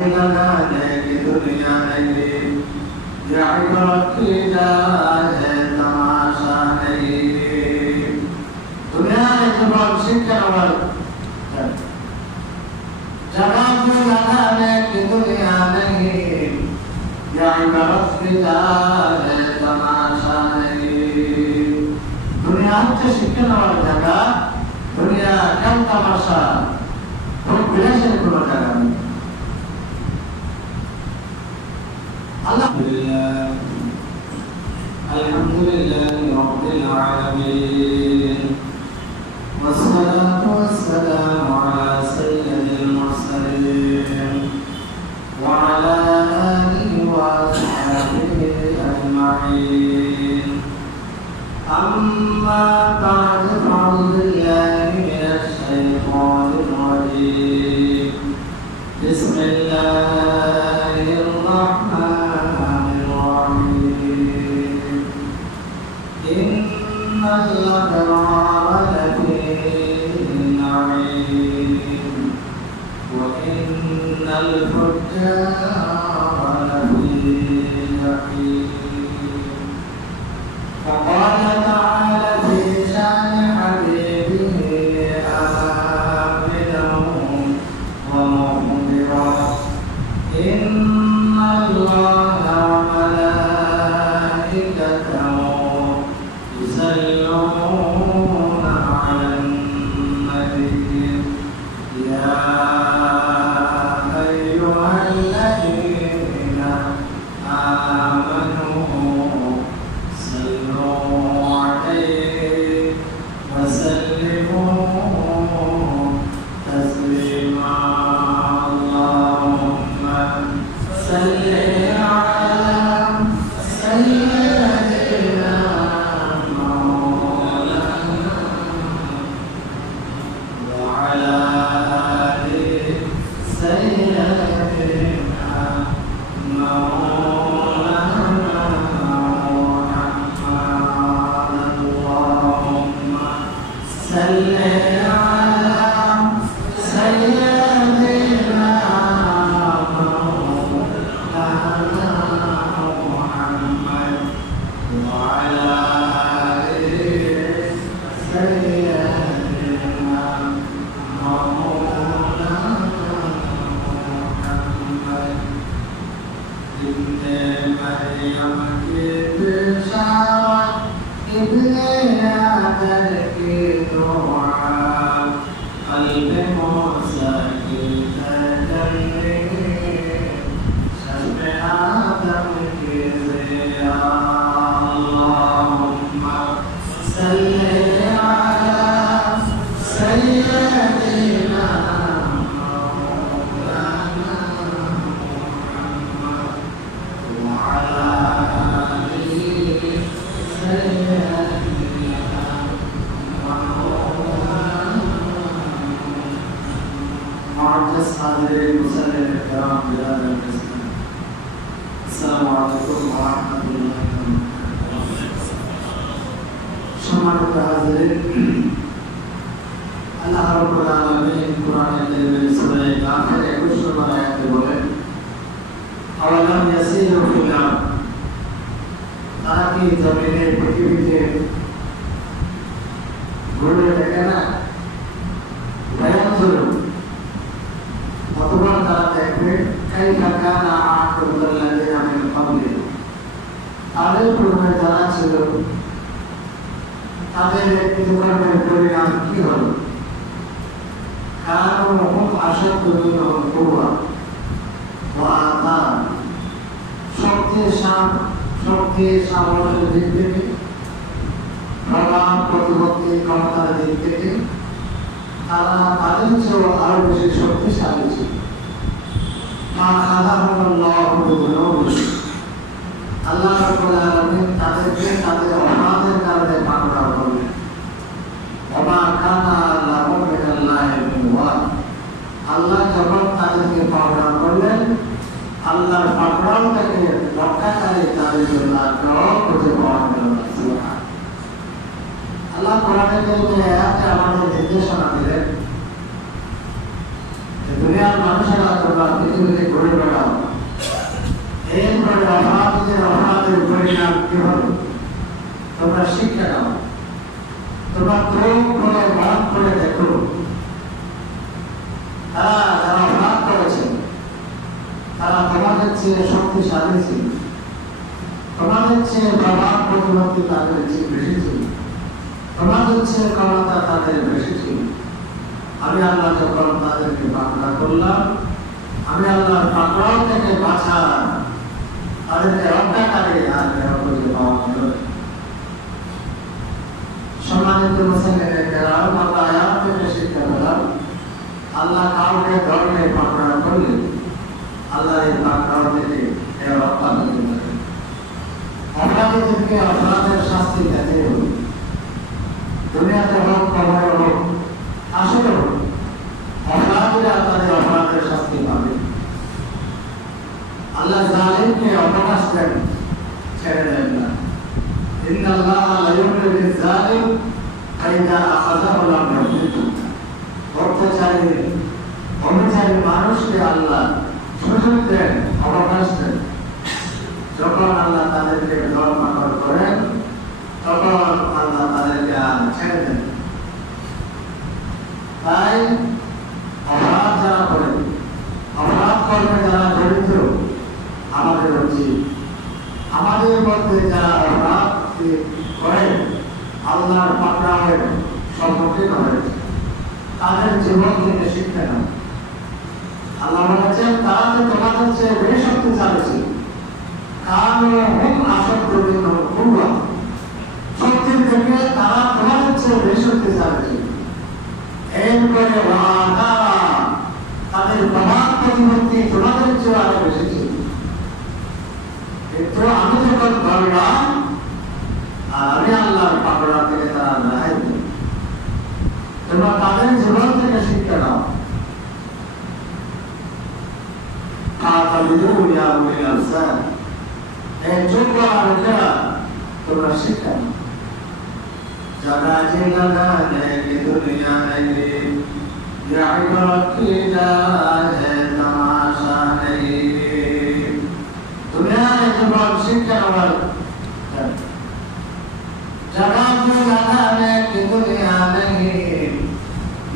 लगाने की दुनिया नहीं, ये इबारत की जाए तमाशा नहीं। दुनिया में जब आप शिक्षा वाल जवाब लगाने की दुनिया नहीं, ये इबारत की जाए तमाशा नहीं। दुनिया में शिक्षा वाल जगह दुनिया कम तमाशा तो विलास को जगह नहीं। Alhamdulillah Rabbil Alamin, wassalatu wassalamu ala sayyidil mursalin wa ala alihi wa ashabihi ajma'in. Amma ba'du, a'udhu billahi minash shaytanir rajim. Bismillahirrahmanirrahim. إن الأبرار لفي نعيم وإن الفجار لفي جحيم. وقال تعالى في شأن حبيبه آمنا ومخبرا إن الله وملائكته يصلون على النبي يا أيها الذين آمنوا صلوا عليه وسلموا تسليما. اللهم صل على سيدنا وعلى آل سيدنا مولانا محمد. اللهم صل على سيدنا مولانا محمد وعلى آل سيدنا مولانا محمد. ابن مريم की बिशारत, इब्ने आदम की दुआ, क़ल्ब मूसा की तजल्ली, शब आदम की ज़िया. اللهم صل على سيدنا مولانا محمد وعلى آل سيدنا مولانا. معزز حاضرین مسلم کرام برادر اسلام، السلام علیکم ورحمۃ اللہ وبرکاتہ. সম্মানিত হাজিরিন, আল্লাহ রাব্বুল আলামিন কোরআনে কারীমের সূরা কাফের 21 নম্বর আয়াতে বলেন, আওয়ালাম ইয়াসিরু ফিল আরদ, তারা কি জমিনে পৃথিবীতে ঘুরে দেখে না? ফায়ানজুরু, অথবা তারা দেখবে কাইফা কানা আকিবাতুল্লাযিনা মিন ক্বাবলিহিম, তাদের পূর্বে যারা ছিল তাদের কৃতকর্মের পরিণাম কি হল? কারণ আসাধ্য কুওয়া ওয়া আতান, শক্তি সামর্থ্যের দিক থেকে, প্রমাণ প্রতিপত্তি ক্ষমতার দিক থেকে তারা তাদের চেয়েও আরো বেশি শক্তিশালী ছিল। মা খালাকাল্লাহু বিযুনুবিহিম, আল্লাহ রাব্বুল আলামিন তাদেরকে তাদের অপরাধের কারণে পাকড়াও করলেন। ওমা কানা লাহুম মিনাল্লাহি মিন ওয়াক, আল্লাহ যখন তাদেরকে পাকড়াও করলেন, আল্লাহর পাকড়াও থেকে রক্ষাকারী তাদের জন্য আর খুঁজে পাওয়া গেল না। সুবহানাল্লাহ। আল্লাহ কোরআনে কারীমে আয়াতে আমাদের নির্দেশনা দিলেন দুনিয়ার মানুষেরা তোমরা পৃথিবীতে ঘুরে বেড়াও, এরপরে অপরাধের পরিণাম কি হবে তোমরা শিক্ষা নাও। তোমরা চোখ করে মন করে দেখো, তারা যারা অপরাধ করেছে তারা তোমাদের চেয়ে শক্তিশালী ছিল, তোমাদের চেয়ে প্রভাব প্রতিপত্তি তাদের চেয়ে বেশি ছিল, তোমাদের চেয়ে ক্ষমতা তাদের বেশি ছিল। আমি আল্লাহ যখন তাদেরকে পাকড়া করলাম, আমি আল্লাহর পাকড়াও থেকে বাঁচা তাদেরকে রক্ষাকারী আর খুঁজে পাওয়া গেল। সম্মানিত মুসলিমের কেরাম, আল্লাহ আয়াত থেকে শিক্ষা পেলাম, আল্লাহ কাউকে ধরলে পাকড়া করলে আল্লাহ এই পাকড়াও থেকে রক্ষা দিতে পারে। অপরাধীদেরকে অপরাধের শাস্তি দিতে হবে, দুনিয়াতে হোক কবরে হোক আসলে হোক, অপরাধীরা তাদের অপরাধের শাস্তি পাবে। আল্লাহ জালিমকে অবকাশ দেন, ছেড়ে দেন না। ইন্নাল্লাহ লা ইউমলি বিয-যালিম ফাইযা আখাযাহু লাম ইউফলিতহু। অত্যাচারী মানুষকে আল্লাহ সুযোগ দেন, অবকাশ দেন। যখন আল্লাহ তাদেরকে ধর্মান্তর করেন তখন আল্লাহ তাদেরকে আর ছেড়ে দেন। তাই অপরাধ যারা করে, অপরাধ কর্মে যারা জড়িত, আমাদের উচিত আমাদের মধ্যে যারা অপরাধ করে আল্লাহর পাকড়াওয়ের সম্মুখীন হয়েছে তাদের জীবন থেকে শিক্ষা নেয়। আল্লাহ বলেছেন তারা তো তোমাদের চেয়ে বেশ শক্তিশালী ছিল, শক্তির থেকে তারা তোমাদের চেয়ে বেশ শক্তিশালী ছিল। এরপরে তাদের প্রভাব প্রতিপত্তি তোমাদের চেয়ে আরো বেশি ছিল। কিন্তু আমি যখন ধরলাম আর আমি আল্লাহর পাকড়া থেকে তারা রেহাই দিল। তোমরা তাদের জীবন থেকে শিক্ষা নাও। তোমরা শিক্ষা নাও। जगह जगह की दुनिया नहीं, ये इबारत की है तमाशा नहीं। दुनिया में जब शिक्षा और जगह जगह की दुनिया नहीं,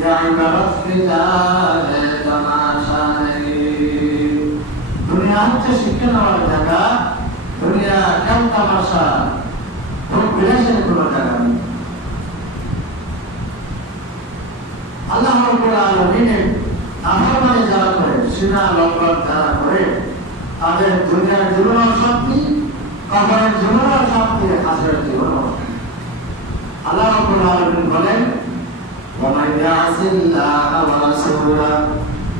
ये इबारत की है तमाशा नहीं। दुनिया से शिक्षा और जगह दुनिया कम तमाशा तो विलक्षण কোনো জায়গা নেই। আল্লাহ রাব্বুল আলামিনের নাফরমানি যারা করে, শিনা লঙ্ঘন যারা করে, তাদের দুনিয়ার জীবনও শান্তি, কবরের জীবনও শান্তি, হাসরের জীবনও শান্তি। আল্লাহ রাব্বুল আলামিন বলেন, وَمَن يَعْصِ اللَّهَ وَرَسُولَهُ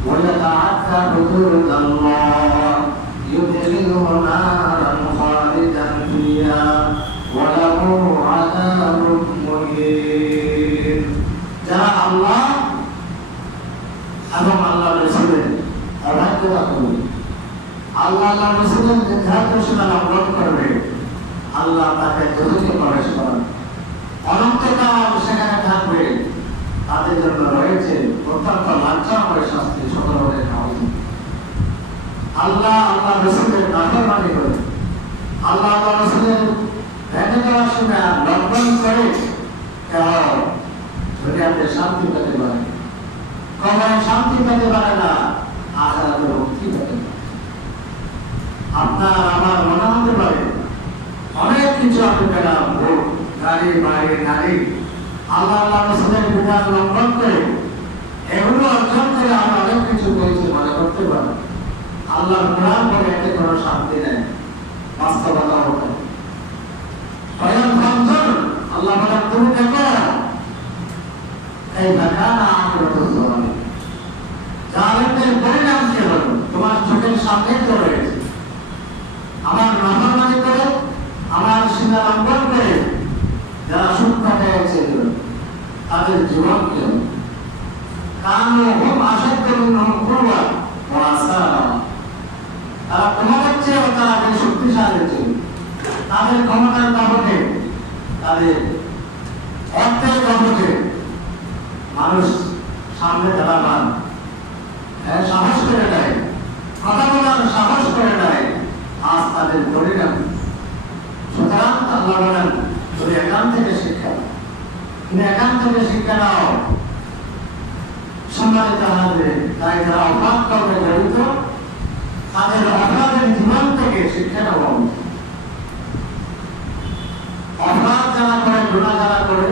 وَيَتَعَدَّ حُدُودَ اللَّهِ يُدْخِلْهُ نَارًا خَالِدًا فِيهَا وَلَهُ عَذَابٌ مُهِينٌ। যারা আল্লাহ এবং আল্লাহ রাসূলের অবাধ্যতা করবে, আল্লাহ রাসূলের নির্দেশনা লঙ্ঘন করবে, আল্লাহ তাকে দুর্নীতি প্রবেশ করান, অনন্তকাল সেখানে থাকবে। তাদের জন্য রয়েছে অত্যন্ত লাঞ্ছনাময় শাস্তি, সকলের নাউযুবিল্লাহ। আল্লাহ রাসূলের নাফরমানি করে, আল্লাহ রাসূলের নির্দেশনা লঙ্ঘন করে কেউ দুনিয়াতে শান্তি পেতে পারে, কবরে শান্তি পেতে পারে না, আখিরাতে মুক্তি পেতে পারে। আপনার আমার মনে হতে পারে অনেক কিছু আমি পেলাম, ভোট, গাড়ি, বাড়ি, নারী, আল্লাহ রাসূলের বিধান লঙ্ঘন করে এগুলো অর্জন করে আমরা অনেক কিছু পেয়েছি মনে করতে পারি। আল্লাহর কোরআন বলে এতে কোনো শান্তি নেই, বাস্তবতা হতে আল্লাহ বলেন তুমি দেখো এই ঘটনা জালেমদের পরিণাম কি হলো, তোমার চোখের সামনে তো রয়েছে। আমার নাফরমানি করে, আমার সীমা লঙ্ঘন করে যারা সুখ পেয়েছে তাদের জীবন কি হলো। কানু হুম আসাধ্য মিনহুম কুওয়াত ওয়া আসারা, তারা তোমাদের চেয়েও তারা বেশি শক্তিশালী ছিল। তাদের ক্ষমতার দাপটে, তাদের অর্থের দাপটে মানুষ সামনে দাঁড়ান, সাহস করে নেয়, কথা বলার সাহস করে নেয়, আজ তাদের পরিণাম। সুতরাং আল্লাহ বলেন তুমি এখান থেকে শিক্ষা নাও, তুমি এখান থেকে শিক্ষা নাও। সম্মানিত হাজিরিন, তাই যারা অপরাধ কর্মে জড়িত তাদের অপরাধের জীবন থেকে শিক্ষা নেওয়া উচিত। অপরাধ যারা করে, গুনাহ যারা করে,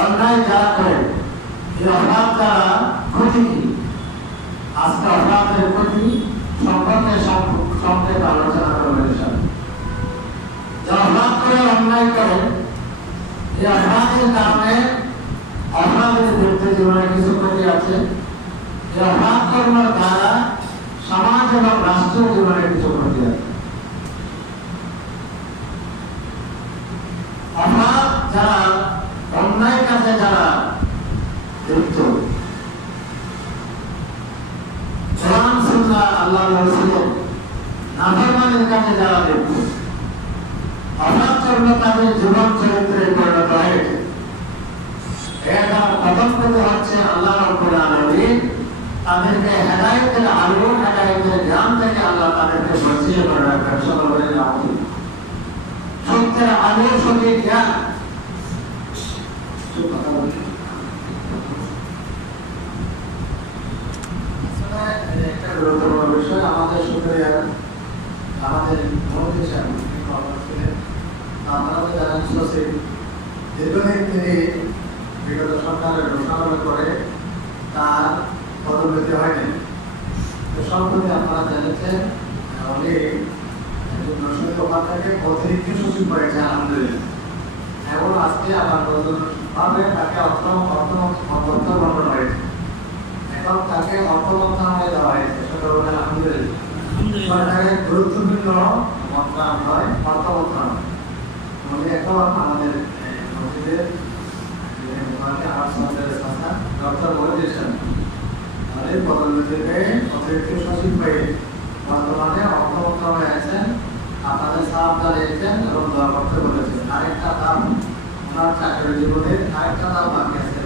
অন্যায় যারা করে, এই অপরাধ যারা ক্ষতি কি, আজকে অপরাধের ক্ষতি সম্পর্কে সংক্ষেপে আলোচনা করবেন। যারা অপরাধ করে, অন্যায় করে, এই অপরাধের কারণে অপরাধের বিরুদ্ধে জীবনে কিছু ক্ষতি আছে। এই অপরাধ কর্মের দ্বারা সমাজ এবং রাষ্ট্র জীবনে কিছু ক্ষতি আছে। অপরাধ যারা, অন্যায় কাজে যারা লিপ্ত, কোরআন সুন্নাহ আল্লাহর রাসূলের নাফরমানির কাজে যারা লিপ্ত, অপরাধ কর্মে তাদের জীবন চরিত্রে পরিণত হয়েছে। এটা প্রথম কথা হচ্ছে আল্লাহ রাব্বুল আলামিন তাদেরকে হেদায়েতের আলো, হেদায়েতের জ্ঞান থেকে আল্লাহ তাদেরকে বঞ্চিত করে রাখবেন। সকলে বলেন সত্যের আলো, সঠিক জ্ঞান। একটা গুরুত্বপূর্ণ বিষয় আমাদের শুক্রিয়া, আমাদের মন্ত্রী সাহেব ছিলেন, আপনারা তো জানেন সচিব, দীর্ঘদিন তিনি বিগত সরকারের ঘোষণা করে তার পদোন্নতি হয়নি। সম্প্রতি আপনারা জেনেছেন উনি নরসিংদী উপাধ্যায়কে অতিরিক্ত সচিব করেছে, আলহামদুলিল্লাহ। এবং আজকে আবার নতুনভাবে তাকে অর্থ বন্টন হয়েছে, এখন তাকে অর্থ মন্ত্রণালয়ে দেওয়া হয়েছে। সেটা বলেন আলহামদুলিল্লাহ। সরকারের গুরুত্বপূর্ণ মন্ত্রণালয় অর্থ মন্ত্রণালয়। উনি এখন আমাদের মসজিদের ডক্টর মহিউদ্দিন আমাদের পদোন্নতি পেয়ে অতিরিক্ত সচিব হয়ে বর্তমানে অর্থ মন্ত্রণালয়ে আছেন। আপনাদের সাহায্য জানিয়েছেন এবং দোয়া করতে বলেছেন। আরেকটা ধাপ ওনার চাকরি জীবনের আরেকটা ধাপ বাকি আছে,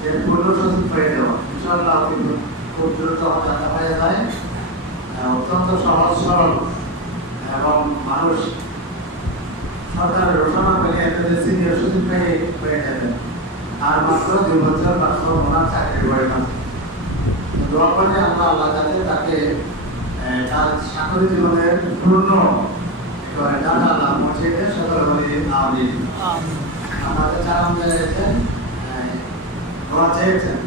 যে পূর্ণ সচিব হয়ে দেওয়া। ইনশাআল্লাহ কিন্তু খুব দ্রুত যাতে হয়ে যায়, অত্যন্ত সহজ সরল এবং মানুষ সরকারের ঘোষণা পেলে একটা সিনিয়র সচিব হয়ে যাবেন। আর মাত্র 2 বছর মাত্র ওনার চাকরি করে না। দোয়া করে আমরা আল্লাহ যাতে তাকে তার চাকরি জীবনের পূর্ণ ডাটা লাভ পৌঁছে সকল বলি আমিন। আমাদের চালাম জানিয়েছেন, দোয়া চেয়েছেন।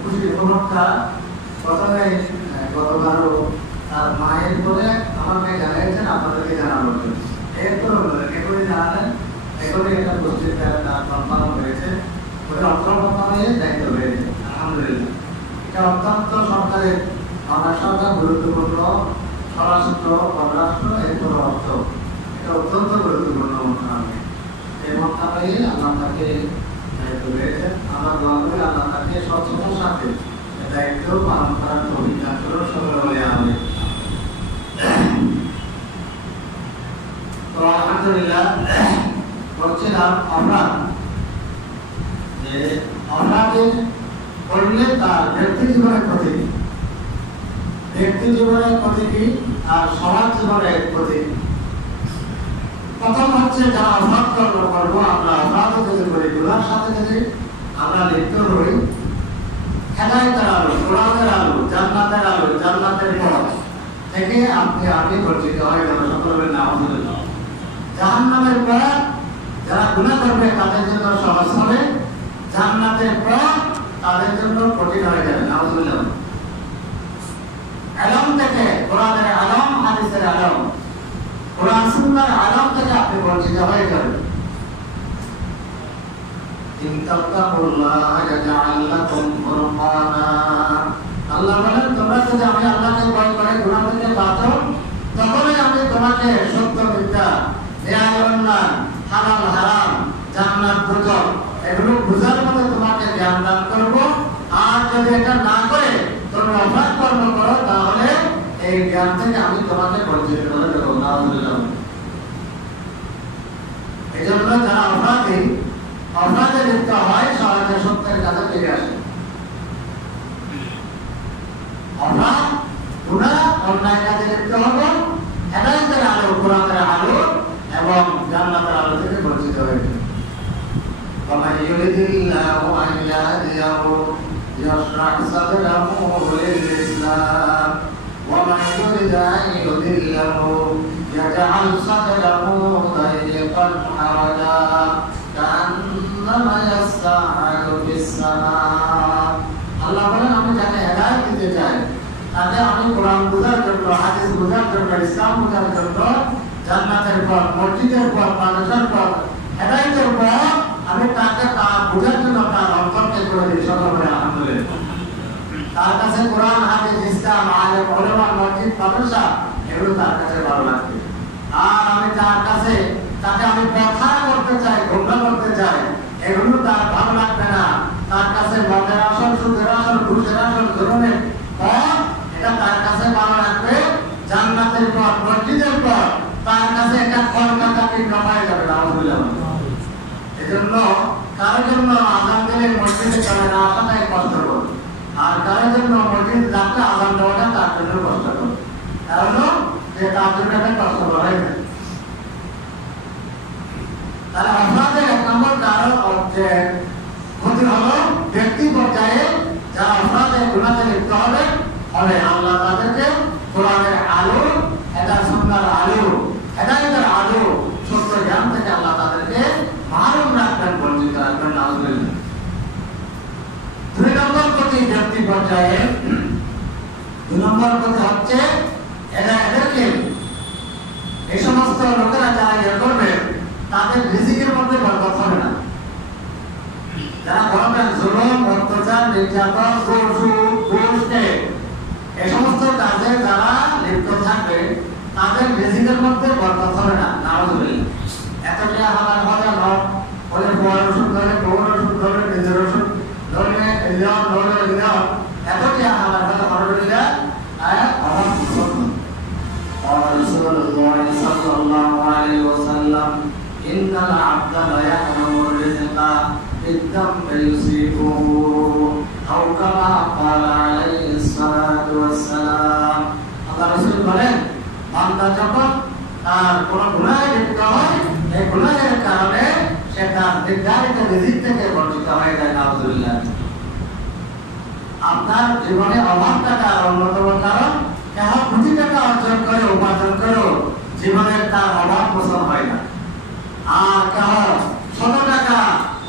খুশির খবরটা প্রথমে গতবারও তার মায়ের বলে আমাকে জানিয়েছেন, আপনাদেরকে জানাবো। এরপরে বললেন এখনই জানালেন, এখনই একটা গোষ্ঠীর পালন হয়েছে, ওটা অর্থ মন্ত্রণালয়ে দায়িত্ব হয়েছে, আলহামদুলিল্লাহ। এটা অত্যন্ত সরকারের, আমার সরকার গুরুত্বপূর্ণ স্বরাষ্ট্র, পররাষ্ট্র, এরপর অর্থ, এটা অত্যন্ত গুরুত্বপূর্ণ মন্ত্রণালয়। এই মন্ত্রণালয়ে আল্লাহ তাকে দায়িত্ব হয়েছে। আমরা দোয়া করি আল্লাহ তাকে স্বচ্ছতার সাথে দায়িত্ব পালন করার অভিজ্ঞান করে সকলে বলে আমি। তো আলহামদুলিল্লাহ বলছিলাম অপরাধ, যে অপরাধে করলে তার ব্যক্তি জীবনের ক্ষতি, ব্যক্তি জীবনের ক্ষতি কি আর সমাজ জীবনের ক্ষতি। প্রথম হচ্ছে যারা অপরাধ করবো, আমরা অপরাধ যদি করি, গুনার সাথে যদি আমরা লিপ্ত হই, হেদায়েতের আলো, কোরআনের আলো, জান্নাতের আলো, জান্নাতের পথ থেকে আপনি বঞ্চিত হয়ে যাবেন। সকলের নাম জাহান্নামের পথ যারা গুনাহ করবে তাদের জন্য সহজ হবে, জান্নাতের পথ তাদের জন্য কঠিন হয়ে যাবে। নাউজুবিল্লাহ। আলম থেকে, কোরআনের আলম, হাদিসের আলম, কোরআন সুন্নাহর আলম থেকে আপনি বঞ্চিত হয়ে যাবেন। আল্লাহ বলেন তোমরা যদি আমি আল্লাহকে ভয় করে গুনাহ থেকে বাঁচো, তখনই আমি তোমাকে সত্য মিথ্যা, ন্যায় অন্যায়, হালাল হারাম, জান্নাত দোজখ এগুলো বুঝার মতো তোমাকে জ্ঞান দান করবো। আর যদি এটা না করে তুমি অপরাধ কর্ম করো, তাহলে এই জ্ঞান থেকে আমি তোমাকে বঞ্চিত করে দেবো। নাউজুবিল্লাহ। এই জন্য যারা অপরাধে লিপ্ত হয়, সহজে সত্যের কাছে ফিরে আসে। অপরাধ গুনাহ অন্যায় কাজে লিপ্ত হব, হেদায়েতের আলো কোরআনের আলো এবং জান্নাতের আলো থেকে বঞ্চিত হয়ে যাবে। ومن يرد الله أن يهديه يشرح صدره للإسلام ومن يرد أن يضله يجعل صدره ضيقا حرجا كأنما يصعد في السماء আল্লাহ বলেন আমি যাকে হেদায়েত দিতে চাই তাকে আমি কোরআন বোঝার জন্য, হাদিস বোঝার জন্য, ইসলাম বোঝার জন্য জান্নাতের পর, মসজিদের পর, মাদ্রাসার পর, হেদায়েতের পর আমি তাকে তা বোঝার জন্য তার অন্তরকে করে দিই। সকলে বলে আলহামদুলিল্লাহ। তার কাছে কোরআন, হাদিস, ইসলাম, আলেম, উলামা, মসজিদ, মাদ্রাসা এগুলো তার কাছে ভালো লাগবে। আর আমি তার কাছে তাকে আমি কথা করতে চাই, গোমরা করতে চাই, এগুলো তার ভালো লাগবে না। তার কাছে মদের আসল, সুদের আসল, ঘুষের আসল, জুলুমের পর এটা তার কাছে ভালো লাগবে। জান্নাতের পর, মসজিদের পর তার কাছে একটা কলকাতা কিংবা পাই যাবে না। এজন্য কারোর জন্য আজান দিলে মসজিদে চলে না আসাটাই কষ্টকর, আর কারোর জন্য মসজিদ রাখলে আজান দেওয়াটা তার জন্য কষ্টকর, কারণ যে তার জন্য একটা কষ্টকর হয়ে যায়। তাহলে অপরাধের এক নম্বর কারণ হচ্ছে ক্ষতি হলো ব্যক্তি পর্যায়ে যারা অপরাধে গুনাহে লিপ্ত হবে আল্লাহ তাদেরকে কোরআনের আলো, সুন্নাহর আলো, হেদায়েতের আলো, সত্য জ্ঞান থেকে আল্লাহ তাদেরকে মাহরুম রাখবেন, বঞ্চিত রাখবেন। নাউজুবিল্লাহ। দুই নম্বর ক্ষতি ব্যক্তি পর্যায়ে, দুই নম্বর ক্ষতি হচ্ছে এদেরকে এই সমস্ত লোকেরা যারা ইয়ে করবে তাদের রিজিকের মধ্যে বরকত হবে না। যারা ধর্মের জুলুম, অত্যাচার, নির্যাতন, ঘুষ এই সমস্ত কাজে যারা লিপ্ত থাকবে তাদের রিজিকের মধ্যে বরকত হবে না। নাউজুবিল্লাহ। এতটা হালাল হবে না বলে বড় ওষুধ ধরে, বড় ওষুধ ধরে, নিজের ওষুধ ধরে, এতটা হালাল হবে নাউজুবিল্লাহ। অভাব رسول الله صلى الله عليه وسلم إن العبد لا يحرم الرزق بالذنب يصيبه أو كما قال عليه الصلاة والسلام। আল্লাহ রাসূল বলেন বান্দা যখন তার কোন গুনাহে লিপ্ত হয় এই গুনাহের কারণে সে তার নির্ধারিত রিজিক থেকে বঞ্চিত হয়ে যায়। নাউজুবিল্লাহ। আপনার জীবনে অভাব থাকার অন্যতম কারণ কেহ কোটি টাকা অর্জন করে, উপার্জন করে জীবনের তার অভাব পোষণ হয় না। আর কেহ 100 টাকা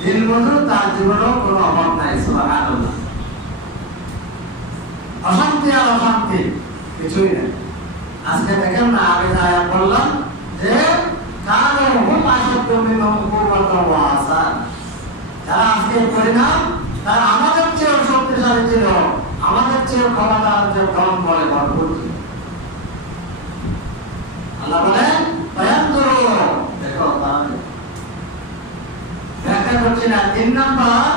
দিন মজুর, তার জীবনেও কোনো অভাব নাই। সুবহানাল্লাহ। অশান্তি আর অশান্তি কিছুই নেই। আজকে দেখেন না, আমি যা বললাম যে কারো হুম আসাধ্য মিনহুম কুওয়াতান ওয়া আসান, যারা আজকে পরিণাম তারা আমাদের চেয়েও শক্তিশালী ছিল, আমাদের চেয়েও ক্ষমতা যে কম বলে ভরপুর ছিল। আল্লাহ বলেন বায়ান্তর, দেখো ব্যাখ্যা করছি না। 3 নম্বর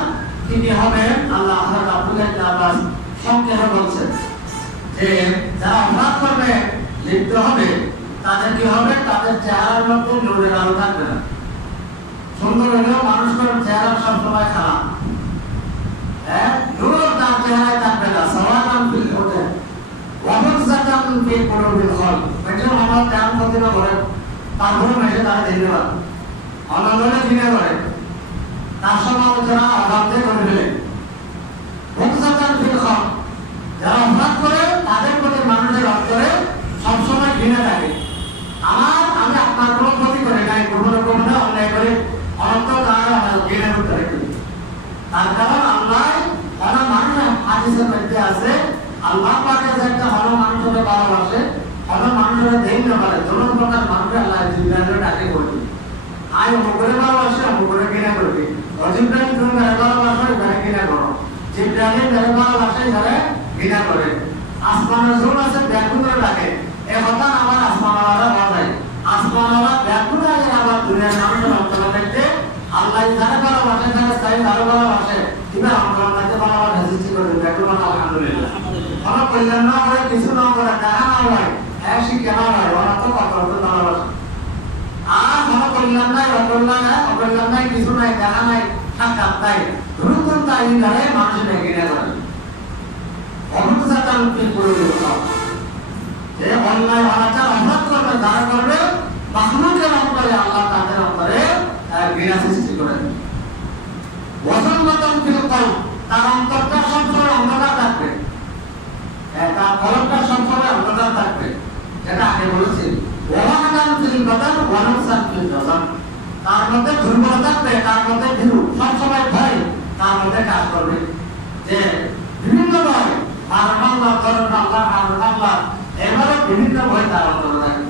কি হবে আল্লাহ হযরত আব্দুল্লাহ ইবনে আব্বাস সংক্ষেপে বলছেন যে যারা অপরাধ করবে, লিপ্ত হবে, তাদের কি হবে? তাদের চেহারার মধ্যে নূরের আলো থাকবে না। সুন্দর হলেও মানুষের চেহারা সবসময় খারাপ, নূর তার চেহারায় থাকবে না। সাওয়াতান ফিল ওজহ ওয়া মুযযাতান ফি কুলুবিল খালক। মানে আমার ধ্যান করতে না বলে তারপরে মেসে তারা ধন্যবাদ অনলনে ফিরে করে তার সমালোচনা অবাধে করে ফেলে। মুযযাতান ফিল খালক, যারা অপরাধ করে তাদের প্রতি মানুষের অন্তরে সবসময় ঘৃণা থাকে। আমি আপনার কোনো ক্ষতি করে নাই, কোনো রকম না অন্যায় করে অন্তর ঘৃণার উত্তরে তার কারণ আল্লাহ অনেক মানুষের হাদিসের মধ্যে আছে আল্লাহ পাকের যে একটা ভালো মানুষের ভালোবাসে, ভালো মানুষের দেন না পারে, দোনো প্রকার মানুষের আল্লাহ জিব্রাইলের ডাকে করবে। আয় অমুকের ভালোবাসে, অমুকের ঘৃণা করবে। জিব্রাইল তুমি মেরে ভালোবাসো, এখানে ঘৃণা করো। জিব্রাইল মেরে ভালোবাসে, এখানে ঘৃণা করে। আসমানের জোর আছে ব্যাকুলের ডাকে, এ কথা আমার আসমানওয়ালা বলে। আসমানওয়ালা ব্যাকুল আগে আবার দুনিয়ার মানুষের অন্তর দেখতে আল্লাহ যারা ভালোবাসে তাকে তাই ভালো ভালোবাসে, কিন্তু আমাকে ভালোবাসা সৃষ্টি করে ব্যাকুল মানে আলহামদুলিল্লাহ। কোনো কল্যাণ না করে, কিছু না করে, দেখা না হয়, হ্যাঁ শিক্ষা না হয়, ওরা তো কত ভালোবাসে। আর কোনো কল্যাণ নাই, অকল্যাণ নাই, কিছু নাই, দেখা নাই, সাক্ষাৎ নাই, দ্রুত তাই ধরে মানুষের ঘৃণা করে। অবুঝ ওয়াসাতান ফিল কুলুবিহিম, যে অন্যায় অনাচার অপরাধ করবে যারা করবে মাখলুকের অন্তরে আল্লাহ তাদের অন্তরে ঘৃণা সৃষ্টি করেন। ওয়াসাতান ফিল কলব, তার অন্তরটা সবসময় অন্ধকার থাকবে, তার কলবটা সবসময় অন্ধকার থাকবে, যেটা আগে বলেছি। ওয়াহাদান ফিল বাদান ওয়া নাফসান ফিল জাসাদ, তার মধ্যে দুর্বলতা থাকবে, তার মধ্যে ভীরু, সবসময় ভয় তার মধ্যে কাজ করবে, যে বিভিন্ন ভয় আর আল্লাহ করেন আল্লাহ আর আল্লাহ, এবারে বিভিন্ন ভয় তার অন্তরে থাকবে।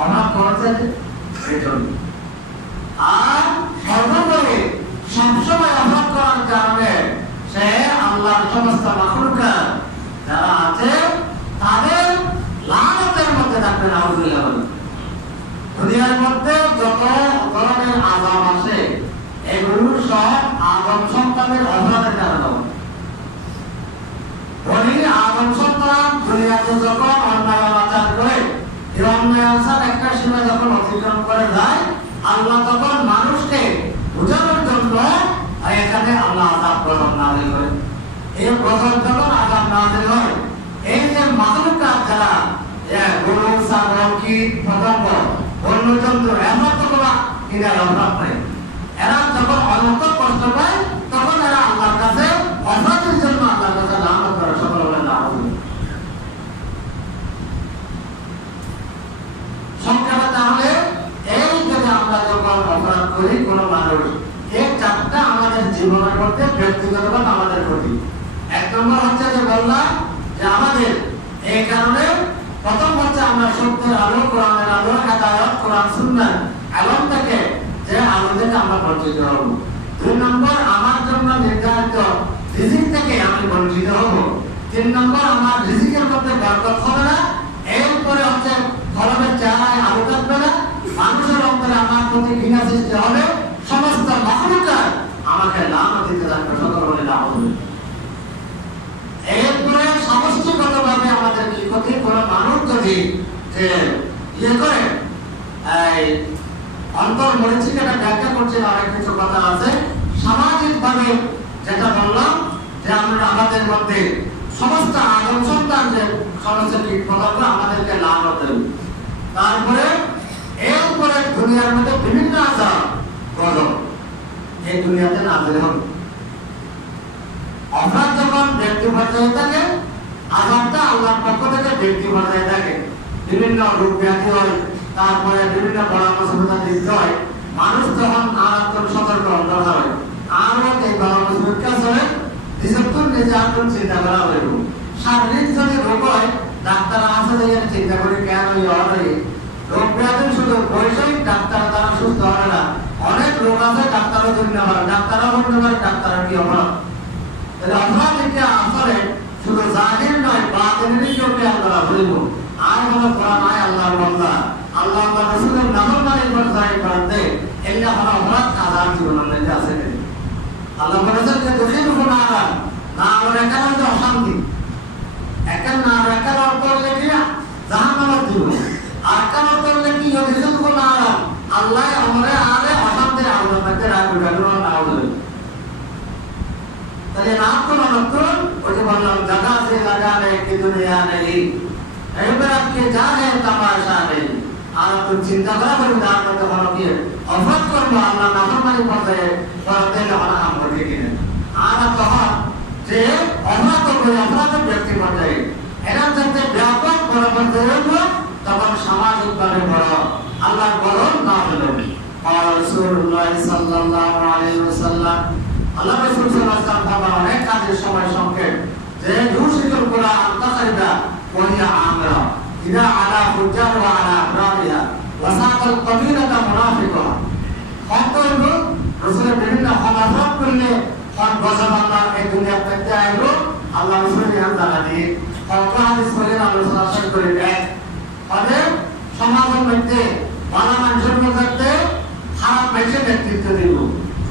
অভাব করেছে এই জন্য। আর সর্বোপরি সবসময় অভাব করার কারণে সে আল্লাহর সমস্ত মাখলুকাত যারা আছে তাদের লানতের মধ্যে থাকবে। নাউযুবিল্লাহ। দুনিয়ার মধ্যে যত ধরনের আযাব আসে এগুলো সব আদম সন্তানের অপরাধের কারণে। বলি আদম সন্তান দুনিয়াতে যখন অন্যায় আচার করে, এই অন্যায় আচার একটা সীমা যখন অতিক্রম করে যায়, আল্লাহ তখন মানুষকে বোঝানোর জন্য এখানে আল্লাহ আযাব প্রদান নাযিল করে। এই প্রথম যখন আযাব নাযিল হয়, এই যে মাখলুকাত যারা গরু, ছাগল, কীট, পতঙ্গ, বন্যজন্তু, এরা তো কোনো কিনার অভাব নাই। এরা যখন অনন্ত কষ্ট পায় তখন এরা আল্লাহর কাছে অপরাধের জন্য আল্লাহর কাছে লানত করে। সকল বলে নাউযুবিল্লাহ। সংক্ষেপে তাহলে এই যে আমরা যখন অপরাধ করি কোন মানুষ, এই চারটা আমাদের জীবনের মধ্যে ব্যক্তিগতভাবে আমাদের ক্ষতি। এক নম্বর হচ্ছে যে বললাম যে আমাদের এই কারণে প্রথম হচ্ছে আমরা সত্যের আলো, কোরআনের আলো, হেদায়েত, কোরআন সুন্নাহ আলো থেকে যে আলো থেকে আমরা বঞ্চিত হব। দুই নম্বর, আমার জন্য নির্ধারিত রিজিক থেকে আমি বঞ্চিত হব। তিন নম্বর, আমার রিজিকের মধ্যে বরকত হবে না। এরপরে হচ্ছে কলমের চেহারায় আলো থাকবে না, মানুষের অন্তরে আমার প্রতি ঘৃণা সৃষ্টি হবে, সমস্ত মাখলুকাত আমাকে লানত দিতে থাকবে। সকল বলে নাউযুবিল্লাহ। এরপরে সমষ্টিগতভাবে আমাদের কি ক্ষতি? কোন মানুষ যদি যে ইয়ে করে এই অন্তর মরিচিকাটা ব্যাখ্যা করছে, অনেক কিছু কথা আছে। সামাজিকভাবে যেটা বললাম যে আমরা আমাদের মধ্যে সমস্ত আদম সন্তান যে সমস্ত কীট পতঙ্গ আমাদেরকে লানত দেবে। তারপরে এরপরে দুনিয়ার মধ্যে বিভিন্ন আযাব গজব এই দুনিয়াতে নাযিল হবে। অপরাধ যখন ব্যক্তি পর্যায়ে থাকে, আযাবটা আল্লাহর পক্ষ থেকে ব্যক্তি পর্যায়ে থাকে। বিভিন্ন রোগ ব্যাধি হয়, তারপরে বিভিন্ন বড় মুসিবত দিতে হয়। মানুষ যখন আরাত্মক সতর্ক অন্তর হয়, আরো এই বড় মুসিবত কাজ হয়, নিজের নিজে আত্ম চিন্তা করা হইব। শারীরিক যদি রোগ হয়, ডাক্তার আছে যে চিন্তা করে কেন হয়। রোগ ব্যাধি শুধু বৈষয়িক ডাক্তার দ্বারা সুস্থ হয় না, অনেক রোগ আছে ডাক্তারও ধরতে পারে, ডাক্তারও বলতে পারে ডাক্তারের কি অপরাধ। অপরাধ থেকে আসলে শুধু জাহির নয়, বাতিনের চোখে আমরা বলব। আর কোনো করা নাই আল্লাহর বান্দা, আল্লাহ রাসূলের নাফরমানি করতে পারতে, এটা হলো অপরাধ। আযাব জীবনের মধ্যে আছে। আল্লাহ বলেছেন যে দুঃখের কোনো আযাব না হলে কেন যে অশান্তি, একা না রাখার অর্থ হলে কি জাহান্নামের দিব, আর কেন করলে কি দুঃখের কোনো আযাব আল্লাহ আমাদের আরে অশান্তির আগুনের মধ্যে রাখবে। নাউযুবিল্লাহ। তাহলে নাম কোনো নতুন ওই যে বললাম জায়গা সে লাগানে কি দুনিয়া নেই, এবার আপনি জানেন তামাশা নেই। আর তো চিন্তা করা বলি তার মধ্যে হলো কি অপরাধ করবো, আল্লাহ নাফরমানি করতে করতে হলো আমরা কিনে। আর তখন যে অপরাধ করবো, অপরাধের ব্যক্তি পর্যায়ে এরা যাতে ব্যাপক বড় পর্যায়ে হইব, তখন সামাজিকভাবে বড় আল্লাহর বড় না হলো। আর রাসূলুল্লাহ সাল্লাল্লাহু আলাইহি ওয়াসাল্লাম আল্লাহ রাসূল সাল্লাল্লাহু আলাইহি ওয়াসাল্লাম অনেক কাজের সময় সংক্ষেপ যে ইউসিকুল কুরআন তাকরিবা ওয়া হিয়া আমরা ইদা আলা ফুজার ওয়া আলা আবরারিহা ওয়া সাকাল কবিরাতা মুনাফিকা। কতগুলো রাসূলের বিভিন্ন খলাফত করলে কোন গজব আল্লাহ এই দুনিয়া পেতে আইলো, আল্লাহ রাসূলের ইয়ান জানা দিয়ে কত হাদিস বলে আল্লাহ সাল্লাল্লাহু করে দেয়। তাদের সমাজের মধ্যে ভালো মানুষের মধ্যে খারাপ মানুষের নেতৃত্ব দিব,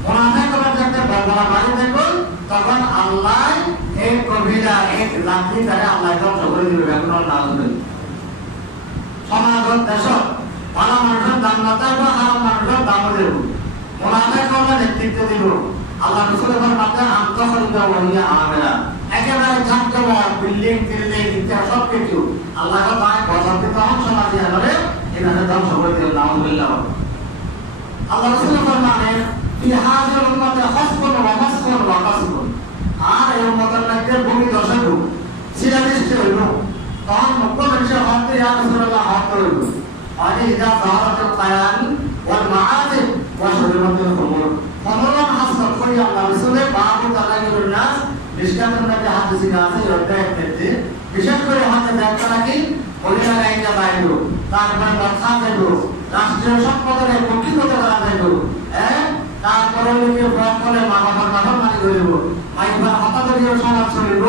মুনাফিক যাতে বড় বাড়ি দেখো, তখন আল্লাহ এই কবিরা এই জাতি দ্বারা আল্লাহ ধ্বংস করে দিবে। এখন নাউযুবিল্লাহ। সমাজের দেশ ভালো মানুষের দাম না থাকবে, খারাপ মানুষের দাম দেব, মুনাফিক নেতৃত্ব দিব। আল্লাহ রাসূলের মাধ্যমে আন্তঃকলিকা ওয়াহিয়া আমরা একেবারে ঝকঝমক বিল্ডিং টিল্ডিং ইত্যাদি সব কিছু আল্লাহ তাআলা গজব তখন সমাজে আনবে এখানে ধ্বংস করে দিল নাউযুবিল্লাহ। আল্লাহ রাসূল ফরমানেন ফি হাযিল উম্মতি হাসবুন ওয়া মাসকুন ওয়া কাসবুন, আর এই উম্মতের মধ্যে ভূমি দশারূপ শিলাবৃষ্টি হইল, তখন মুখ্য মানুষের হতে ইয়া রাসূলুল্লাহ হত হইল আনি ইদা যাহারাতুল কায়ান ওয়াল মাআতিব ওয়া শুরবাতুল খুমুর ফমরান হাসান কই আল্লাহ রাসূলের বাবু তালাইয়ুন নাস মিশকাতের মধ্যে হাদিসে আছে অধ্যায় ক্ষেত্রে বিশেষ করে হাতে দেখা নাকি ওলিয়া লাইনটা বাইল, তারপরে কথা দেব রাষ্ট্রীয় সম্পদের প্রকৃত করা যাইব, তারপরে লিখে ফোন করে মা বাবার কথা মানি করিব, মাইবার হতাদরীয় সমাজ চলিব।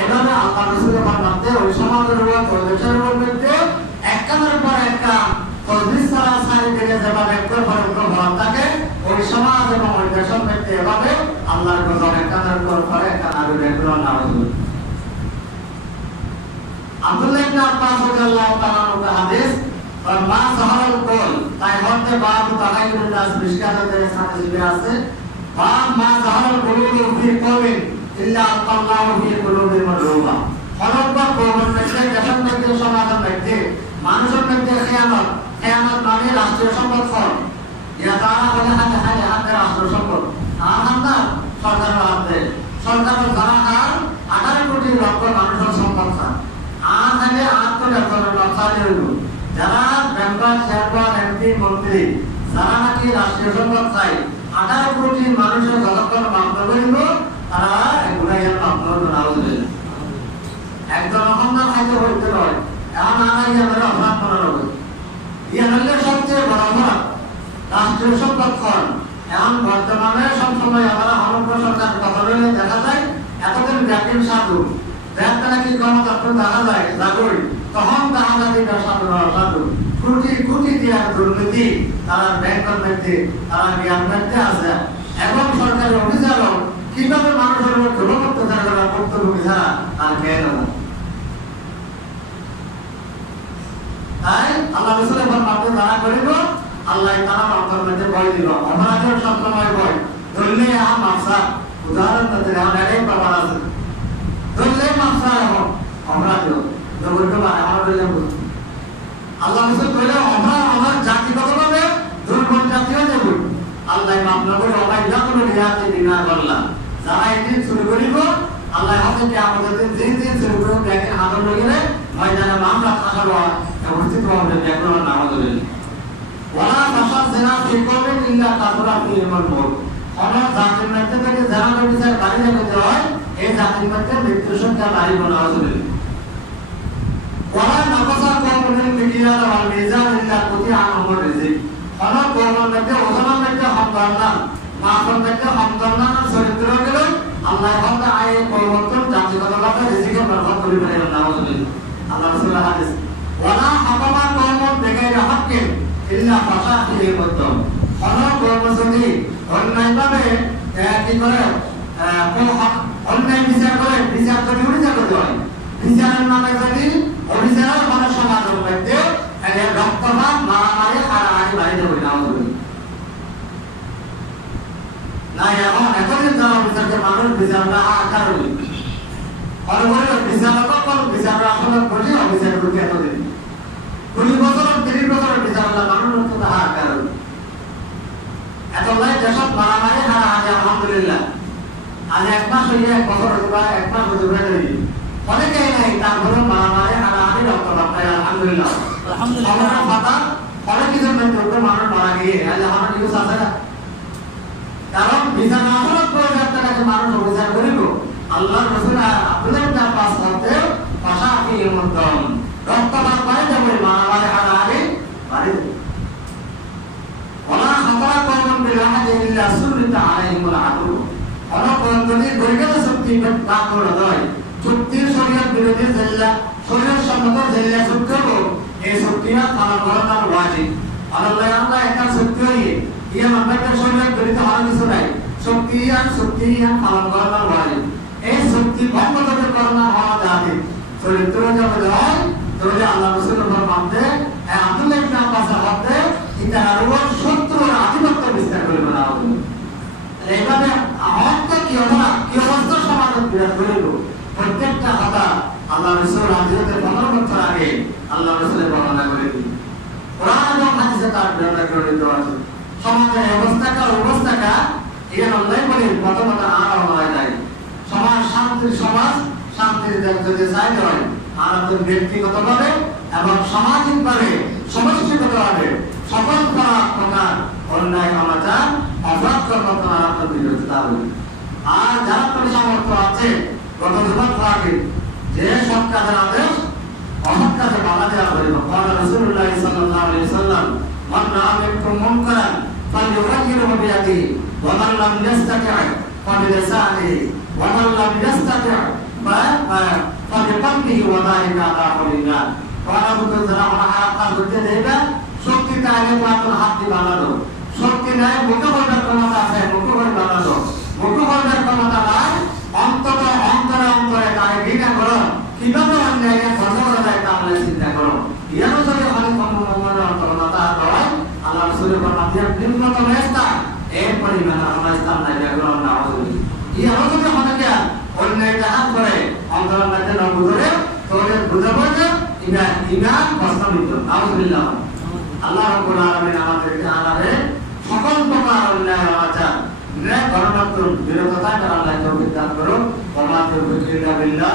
এভাবে আল্লাহ রাসূলের ফরমাতে ওই সমাজের উপর পরিবেশের উপর মধ্যে একটার পর একটা তদবির ছাড়া সারি দিলে যেভাবে একটার পর একটা ভর থাকে, ওই সমাজ এবং ওই দেশের মধ্যে এভাবে আল্লাহর গজব একটার পর একটা নারীর একজন নাউযুবিল্লাহ। আব্দুল্লাহ ইবনে আব্বাস রাদিয়াল্লাহু তাআলা আনহু হাদিস মা যাহারাল কওল তাই হতে বাবু তালাইয়ুন নাস মিশকাতের সাথে জুড়ে আছে, বা মা যাহারাল কুলুবু ফি কওমিন ইল্লা আল্লাহু ফি কুলুবিল মারুবা, হরবা কওমের মধ্যে দেশের মধ্যে সমাজের মধ্যে মানুষের মধ্যে খেয়ানত মানে রাষ্ট্রীয় সম্পদ ফল ইয়া তারা বলে হাতে রাষ্ট্র সম্পদ আর হাতে সরকারের হাতে, সরকারের যারা আর 18 কোটি লক্ষ মানুষের সম্পদ খান আর থাকে 8 লক্ষ যারা মেম্বার চেয়ারম্যান এমপি মন্ত্রী যারা নাকি রাষ্ট্রীয় সম্পদ খায় 18 কোটি মানুষের যতক্ষণ মামলা করিব তারা এগুলা মামলা নাউযুবিল্লাহ। একজন অহংকার খাইতে হইতে হয় এখন আর ইয়াদের অপরাধ করার হবে, ইয়া হলে সবচেয়ে বড় অপরাধ রাষ্ট্রীয় সম্পদ খান। এখন বর্তমানে সবসময় আমরা হরপ্র সরকার কথা বলে দেখা যায় এতদিন ব্যাকিং সাধু ব্যাংকটা নাকি গণতন্ত্র দেখা যায় জাগরি, তখন দেখা যায় সাধু কোটি কোটি দিয়ে দুর্নীতি তারা ব্যাংকের মধ্যে তারা জ্ঞান মধ্যে আছে, এবং সরকারি অফিসারও কিভাবে মানুষের উপর জুলুম অত্যাচার করা কর্তব্য ছাড়া আর জ্ঞান না। তাই আল্লাহ রাসূল ফরমাতে তারা করিব আল্লাহ তাআলা অন্তর মধ্যে ভয় দিল, অপরাধের সবসময় ভয় ধরলে মাফসা উদাহরণ দিতে অনেক ব্যাপার আছে, ধরলে মাফসা এবং অপরাধ জগৎ আমার বললাম আল্লাহ রাসূল কইলে অপরাধ আমার জাতিগতভাবে দুর্বল জাতীয় দেব আল্লাহ মাফ না করে অবাই না করে রিয়াতে বিনা করলাম, যারা এদিন শুরু করিব আল্লাহ হাতে কিয়ামতের দিন দিন শুরু করে দেখেন হাতর লইলে ময়দানে মামলা থাকার অবস্থিত হবে দেখুন নাউযুবিল্লাহ। ওয়ালা ফাসাদ জিনা ফি কওমিন ইল্লা কাসরা ফিহিল মাউত, কোন জাতির মধ্যে থেকে যারা বিচার বাড়ি যেতে হয় এই জাতির মধ্যে মৃত্যু সংখ্যা বাড়িব নাউযুবিল্লাহ। ওয়ালা নাকাসা কওমিন মিকিয়াল ওয়াল মিজান ইল্লা কুতিয়া আনহুর রিজিক, কোন কওমের মধ্যে ওজনের মধ্যে হামদানা মাফের মধ্যে হামদানা চরিত্র গেলে আল্লাহ হত্যা আয় পরিবর্তন জাতিগতভাবে রিজিকের ব্যবহার করে ফেলেন নাউযুবিল্লাহ। আল্লাহ রাসূলের হাদিস ওয়ালা হাকামা কওমুন বিগাইরি হাক্কিন ইল্লা ফাশা ফিহিল মুদ্দাম, কোন কওম যদি অন্যায়ভাবে কি করে অন্যায় বিচার করে বিচার যদি উড়িয়ে করে হয়, বিচারের নামে যদি অভিচারের মানে সমাজের মধ্যে এর রক্তপাত মারামারি হারাহারি বাড়িতে হই নাউযুবিল্লাহ। না এখন এতদিন যারা বিচারকে মানুষ বিচারটা আকার হই পরে বিচার আসলে কঠিন অবিচার করতে এতদিন 20 বছর 30 বছরের বিচার মানুষ তো আকার হই এত লাই যেসব মারামারি হারাহারি আলহামদুলিল্লাহ আজ 1 মাস হইয়া 1 বছর হইবা 1 মাস হইবে অনেকেই নাই তারপরে মারামারি হারাহারি রক্তপাত আলহামদুলিল্লাহ আলহামদুলিল্লাহ পাতা অনেক কিছু মধ্যে মানুষ মারা গিয়ে আজ আমার নিউজ আছে না, কারণ বিচার আসলে করে যাত্রাকে মানুষ অবিচার করিব আল্লাহ রাসূল আব্দুল্লাহ ইবনে আব্বাস বলতে ভাষা ফিহিল মুদ্দাম, রক্তপাত বাড়ি যাবে মারামারি হারাহারি বাড়ি যাবে। ওয়ালা খাতারা কওমুন বিল্লাহি ইল্লা সুল্লিতা আলাইহিমুল আদু, কোন যদি বৈজ্ঞানিক শক্তি বাদ করে দেয় চুক্তির শরীয়ত বিরোধী জেল্লা শরীয়ত সম্মত জেল্লা চুক্তি হবো এই চুক্তিটা পালন করা ওয়াজিব। আল্লাহ আল্লাহ একটা চুক্তি হইয়ে ইয়া আমাদের শরীয়ত বিরোধী হওয়ার কিছু নাই, চুক্তি পালন করা ওয়াজিব। এই চুক্তি ভঙ্গ করে করনা হওয়া যাবে চরিত্র যাবে হয় তাহলে আল্লাহ রাসূলের ফরমাতে আব্দুল্লাহ ইবনে আব্বাস হতে ইতার উপর শত্রুর আধিপত্য বিস্তার করে না হবে। এইভাবে আমাদের কি অবস্থা সমাজে বিরাজ করিব তার বিরোধে জড়িত আছে। সমাজের অবস্থাটা এখানে অন্যায় বলে প্রথমত আরো হয়ে যায়। সমাজ শান্তির দেশ যদি চাইতে হয় আর ব্যক্তিগতভাবে এবং সামাজিকভাবে সমষ্টিগতভাবে সকল প্রকার অন্যায় অনাচার অপরাধ কর্মকাণ্ড বিরোধিতা হবে। আর যারা কোনো সামর্থ্য আছে গত দুবার আগে যে সৎ কাজের আদেশ অসৎ কাজে বাধা দেওয়া হইল। রাসূলুল্লাহ সাল্লাল্লাহু আলাইহি ওয়াসাল্লাম মান রাআ মিনকুম মুনকারান ফালইউগাইয়িরহু বিয়াদিহি ওয়া মান লাম ইয়াস্তাতি' ফাবিলিসানিহি ওয়া মান লাম ইয়াস্তাতি' ফাবিকলবিহি ওয়া যালিকা আযাবুল নার। যারা খারাপ কাজ করতে দেবে শক্তি তাহলে মাত্র হাত দিয়ে বানালো, শক্তি নাই মুখে বলার ক্ষমতা আছে মুখে বলে বানালো, মুখে বলার ক্ষমতা নাই অন্তত অন্তরে তাই ঘৃণা করো কিভাবে অন্যায়কে বন্ধ করা যায় তা আমরা চিন্তা করো। ইয়ারও যদি অনেক মনের অন্তরতা হয় আল্লাহ রাসূলের ফরমাতিয়া নিম্নতম স্তর এর পরিমাণ আমরা ইসলাম নাই ব্যাকরণ না হবে। ইয়ারও যদি অনেকে অন্যায়টা হাত করে অন্তরের মধ্যে না বুঝে তাহলে বুঝাবো যে ইমান প্রস্তাবিত আউযুবিল্লাহ। আল্লাহ রাব্বুল আলামিন আমাদেরকে আমাদের সকল প্রকার অন্যায় অনাচার গণতন্ত্র বিরোধিতা করার তৌফিক দান করুন। ওয়া মা তাওফীক ইল্লা বিল্লাহ।